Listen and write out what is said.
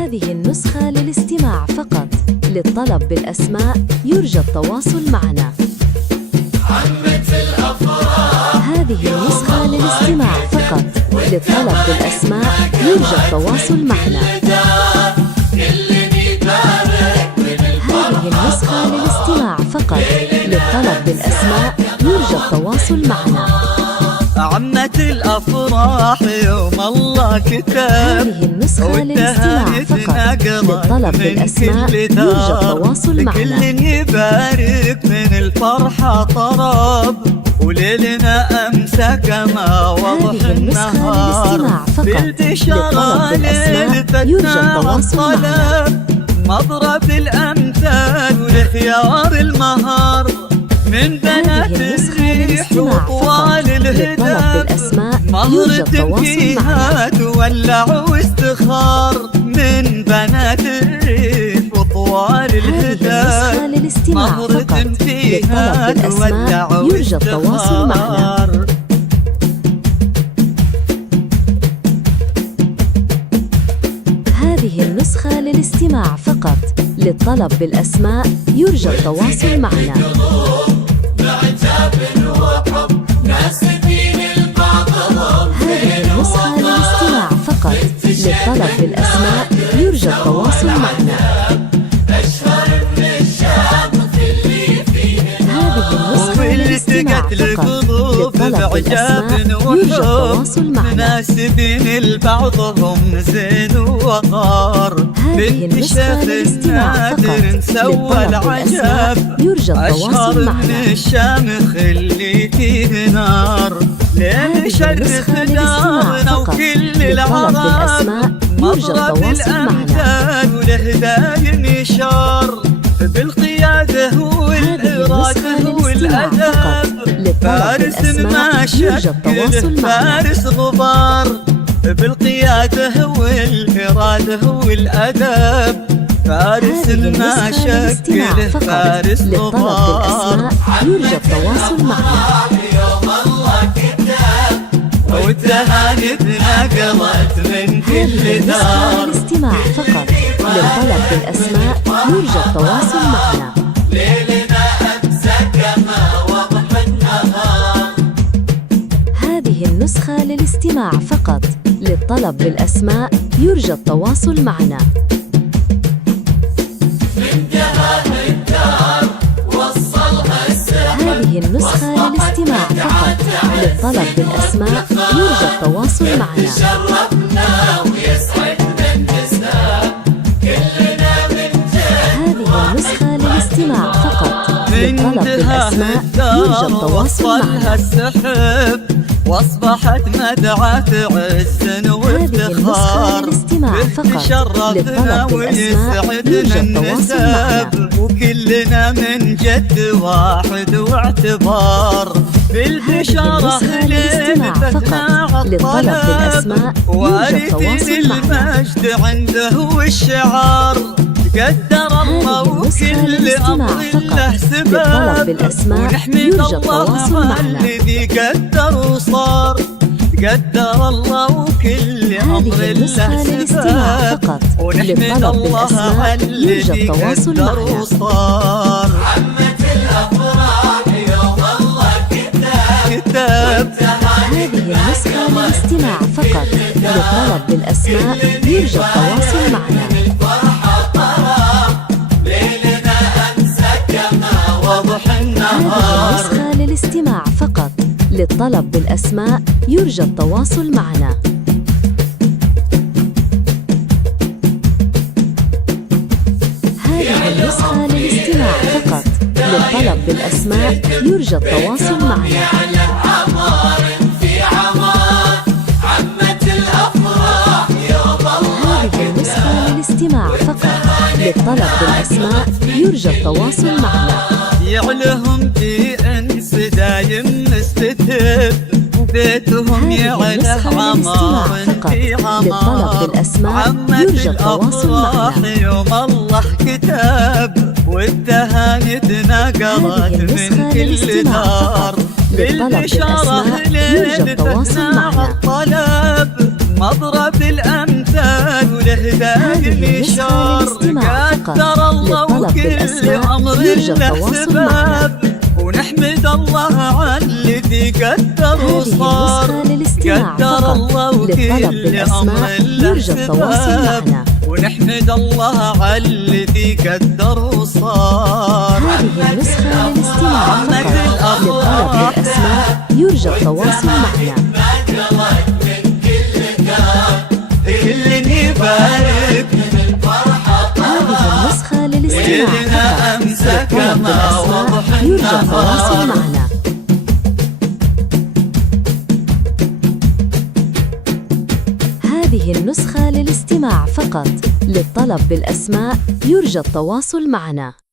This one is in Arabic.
هذه النسخة للاستماع فقط. للطلب بالأسماء يرجى التواصل معنا. هذه النسخة للاستماع فقط. للطلب بالأسماء يرجى التواصل معنا. هذه النسخة للاستماع فقط. للطلب بالأسماء يرجى التواصل معنا. عمة الأفراح يوم الله كتب. هذه النسخة للاستماع فقط. للطلب بالأسماء يرجى التواصل معنا. كل يبارك من الفرحة طرب، وليلنا أمسى كما وضح النهار. بالبشارة ليلتنا والطلب، مضرب الأمثال ولخيار المهار. من بنات الريح وطوال الهدى، مهرة فيها تولع واستخار. من بنات الريح وطوال الهدى، مهرة فيها تولع واستخار. هذه النسخة للاستماع فقط. للطلب بالأسماء يرجى التواصل معنا. هذه النسخة للاستماع فقط. للطلب بالأسماء يرجى التواصل معنا. هذه النسخة للاستماع فقط. للطلب بالأسماء يرجى التواصل معنا. مناسبين لبعضهم زين وغار. بنت شيخ نادر سوى العجب، أشهر من الشامخ اللي فيه نار. لين شرخ دارنا وكل العرب، مضرب الأمثال والهدايا نشار. بالقيادة والإرادة والأدب، فارس ما شكل فارس غبار. بالقيادة والإرادة والأدب، فارس ما شكل فارس غبار. يرجى التواصل معنا. والتهاني اتنقلت من كل دار. الاستماع فقط. للطلب بالأسماء يرجى التواصل معنا. ليلنا أمسى كما وضح النهار. هذه النسخة للاستماع فقط. للطلب بالأسماء يرجى التواصل معنا. هذه النسخة للاستماع فقط. للطلب بالأسماء يرجى التواصل معنا. هذه النسخة للاستماع فقط. للطلب بالأسماء يرجى التواصل معنا. السحب واصبحت مدعاة عز وافتخار. بتشرفنا ويسعدنا النسب، وكلنا من جد واحد واعتبار. بالبشارة ليلتنا عالطلب، وارث المجد عنده والشعار. قدر الله وكل أمر له سبب، ونحمد الله على الذي قدر وصار. قدر الله وكل أمر له سبب، ونحمد الله على الذي قدر وصار. عمة الأفراح يوم الله كتب. هذه النسخة للاستماع فقط. للطلب بالأسماء يرجى التواصل معنا. هذه النسخة للاستماع فقط. للطلب بالأسماء يرجى التواصل معنا. هذه النسخة للاستماع فقط. للطلب بالأسماء يرجى التواصل معنا. هذه النسخة للاستماع فقط. للطلب بالأسماء يرجى التواصل معنا. يعلهم في انس دايم مستتب، وبيتهم يعلى عمار في عمار. يرجى التواصل معنا. يوم الله كتب، والتهاني اتنقلت من كل دار. بالبشارة ليلتنا عالطلب، مضرب الأمثال وله دايم يشار قدر الله وكل أمر له سبب ونحمد الله على الذي قدر وصار قدر الله وكل أمر له سبب ونحمد الله على الذي قدر وصار. هذه النسخة للاستماع فقط. للطلب بالأسماء يرجى التواصل معنا. كل يبارك هذه النسخة للاستماع فقط. للطلب بالأسماء يرجى التواصل معنا. هذه النسخة للاستماع فقط. للطلب بالأسماء يرجى التواصل معنا.